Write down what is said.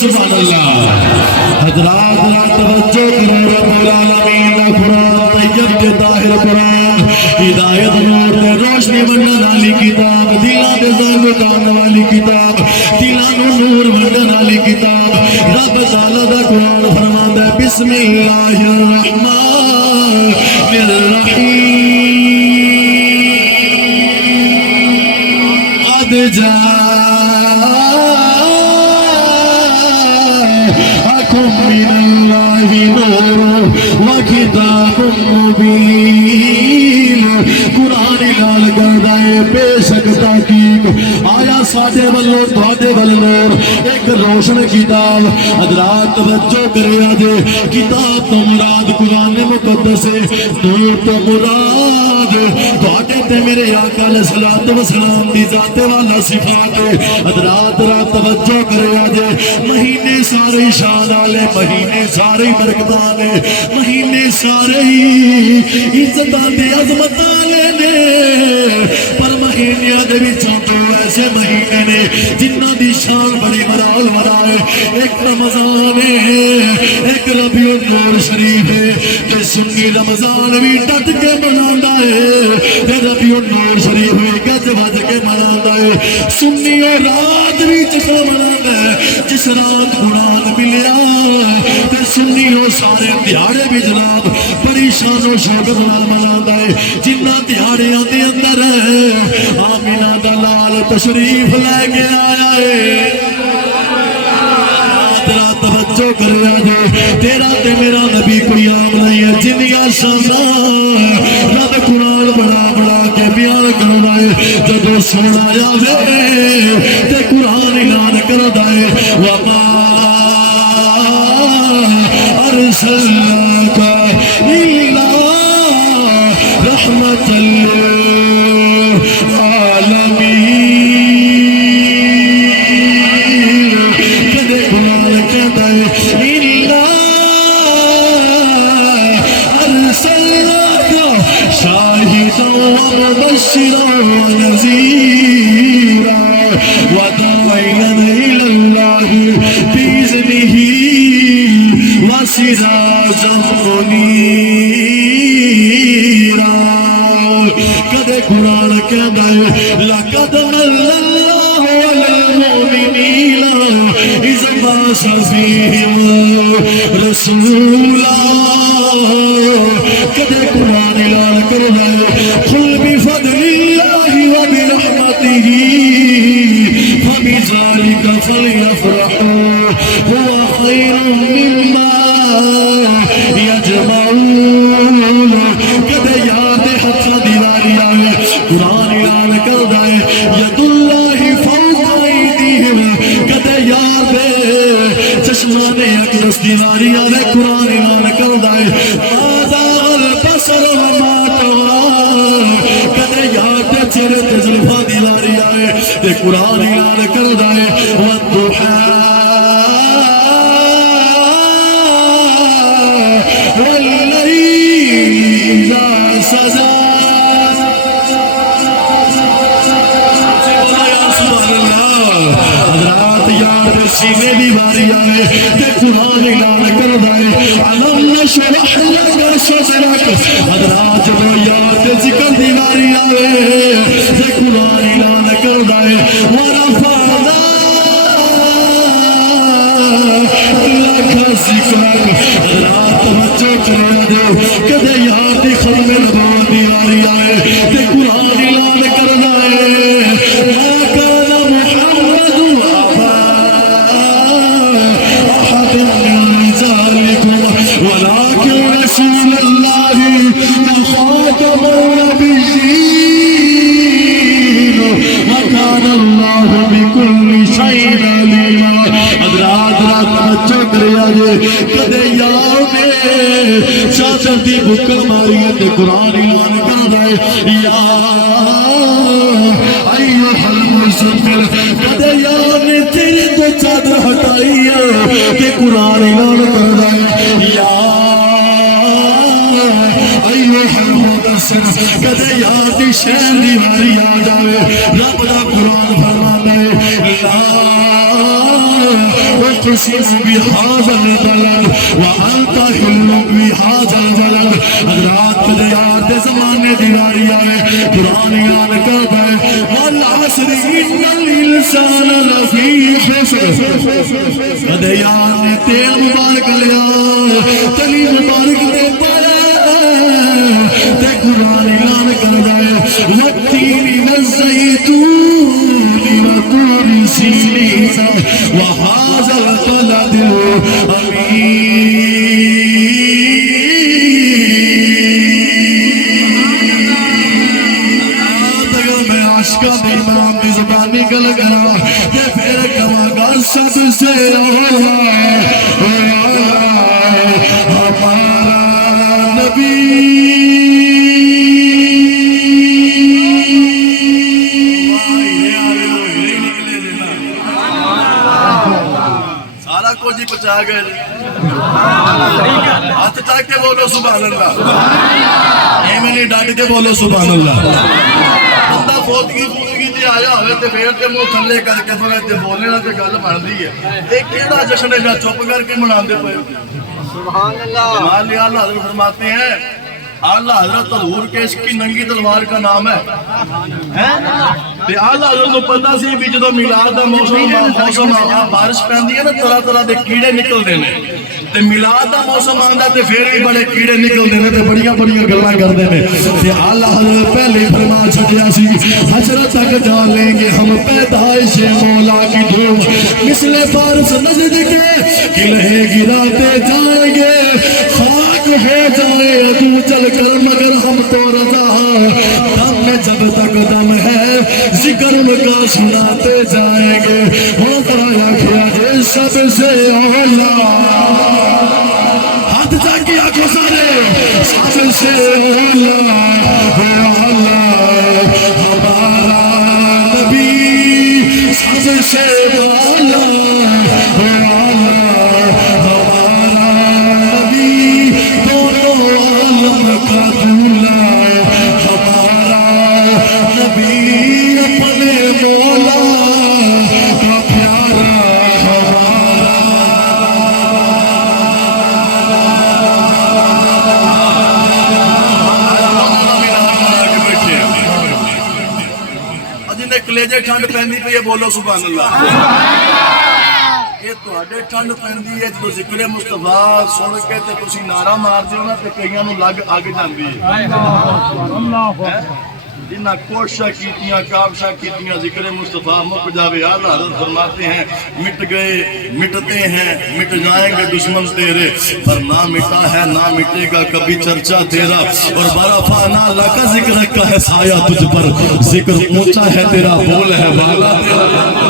سبحان اللہ حضرات توجہ کرو رب العالمین دا قرآن طیب کے طاہر قرآن ہدایت نور دے روشنی بننے والی کتاب دلاں دے زنگ اٹھانے والی کتاب دلاں نو نور بننے والی کتاب رب تعالی دا قرآن فرماندا ہے بسم اللہ الرحمن الرحیم قد من اللہ نور و کتاب مبین قرآن لال گردائے بے شک تحقیق آیا ساڑھے والوں تھوڑے والوں ایک روشن کتاب حضرات توجہ کرے آجے کتاب تو مراد قرآن مقدس نور تو مراد تھوڑے تے میرے آقا علیہ الصلوۃ والسلام دی ذات والا صفات حضرات رات توجہ کرے آجے مہینے سارے شان والے مہینے سارے برکتانے مہینے سارے عزتاں تے عظمتاں نے پر مہینے دے وچوں تو ایسے مہینے نے جنہاں دی شان بڑی مرال مرائے ایک رمضان ہے ایک ربیع النور شریف ہے تے سنی رمضان بھی ڈٹ کے مناوندا ہے تے ربیع النور شریف بھی گج وج کے مناوندا ہے سنی اور رات بھی چکا مناوندا ہے جس رات قرآن ملیا تے سنیوں سارے دیہڑے بھی جناب بڑی شان و شوکت نال مناوندا ہے جنہاں دیہڑیاں دے اندر آمینہ دا لال تشریف لے کے آیا ہے تیرا توجہ کریا جے تیرا تے میرا نبی کوئی عام نہیں ہے جنیاں شاناں رب قرآن بڑا بڑا کے بیان کردا ہے جدوں سونا جاوے تے قرآن اعلان کردا ہے وما أرسلناك إلا رحمة للعالمين كده قرآن كده إلا أرسلناك شاهدا ومبشرا ونذيرا وداعيا إلى الله بإذنه وسراجا منيرا کدے قرآن کہتا ہے لقد من اللہ علی المؤمنین اذ بعث فیہم رسولا کدے قرآن اعلان کرتا ہے قل بفضل اللہ وبرحمتہ فبذلک فلیفرحوا هو خیر مما یجمعون کدے یاد حتہ دیواری آئے قرآن اعلان کردا ہے ید اللہ فوق ایدیہم کدے یاد چشمان اقدس دیواری آئے قرآن اعلان کردا ہے ماذا البصر وما طغى کدے یاد چہرے تے زلفاں دیواری آئے تے قرآن اعلان کردا ہے والضحیٰ سینے بھی باری آئے تے قرآن اعلان کردا ہے علم نشرح لک صدرک حضرات جب یاد ذکر دی باری آئے تے قرآن اعلان کردا ہے ورفعنا لک ذکرک حضرات توجہ کریا دے کدے یاد دی ختم نبوت دی باری آئے تے قرآن اعلان کردا ہے ما کان محمد ولكن رسول الله وخاتم النبيين وكان الله بكل شيء عليما حضرات رات چکریا جے کدے یاد چادر دی بکر ماری تے قرآن اعلان کردا ہے یا ایھا المزمل کدے یاد تیرے تو چادر ہٹائی ہے تے قرآن اعلان کردا ہے یا ایھا المدثر کدے یاد شہر دی باری آ جاوے رب دا قرآن فرماندا ہے لا اقسم بهذا البلد وانت حل بهذا البلد رات کے یاد زمانے دیواری آئے قرآن یاد کرتا ہے والعصر ان الانسان لفی خسر کدے یاد نے تیل مبارک لیا تلی مبارک دے پایا تے قرآن یاد کرتا ہے والتین والزیتون وطور سینین وهذا البلد الامین عشقہ بے امام کی زبان نکل گیا کہ پھر کہاں گا سب سے ہمارا نبی سارا کو جی پچا گئے ہاتھ چاک کے بولو سبحان اللہ اے میں نے ڈاٹ کے بولو سبحان اللہ بندہ فوتگی تے آیا ہوئے تے پھر تے منہ تھلے کر کے پھر تے بولنے نال تے گل بندی ہے اے کیڑا جشن ہے چپ کر کے مناندے پئے سبحان اللہ مال اعلی حضرت فرماتے ہیں اعلی حضرت حضور کے اس کی ننگی تلوار کا نام ہے تے اعلی حضرت کو پتہ سی بھی جدوں میلاد دا موسم بارش پیندی ہے نا طرح طرح دے کیڑے نکلدے نے تے میلاد دا موسم آندا تے پھر بھی بڑے کیڑے نکلدے نے تے بڑیاں بڑیاں گلاں کردے نے تے اعلی حضرت پہلے فرما چھڈیا سی حشر تک جا لیں گے ہم پیدائش مولا کی دھوم مثل فارس نجد کے قلعے گراتے جائیں گے خاک ہو جائے تو چل کر مگر ہم تو رضا دم میں جب تک دم ہے ذکر کا سناتے جائیں گے ہو پرایا کیا ہے سب سے اولا ہاتھ جاکی آنکھوں سارے سب سے اولا ہمارا نبی سب سے اولا کلیجے ٹھنڈ پہندی پہ یہ بولو سبحان اللہ یہ تو اڈے ٹھنڈ پہندی ہے جو ذکر مصطفیٰ سن کے تے تسی نعرہ مار دیو نا تے کئیاں نو لگ اگ جاندی ہے جنہ کوششاں کیتیاں کاوشاں کیتیاں ذکر مصطفیٰ مک جاوے اعلیٰ حضرت فرماتے ہیں مٹ گئے مٹتے ہیں مٹ جائیں گے دشمن تیرے پر نہ مٹا ہے نہ مٹے گا کبھی چرچا تیرا اور برفانا لکا ذکر کا ہے سایہ تجھ پر ذکر اونچا ہے تیرا بول ہے والا تیرا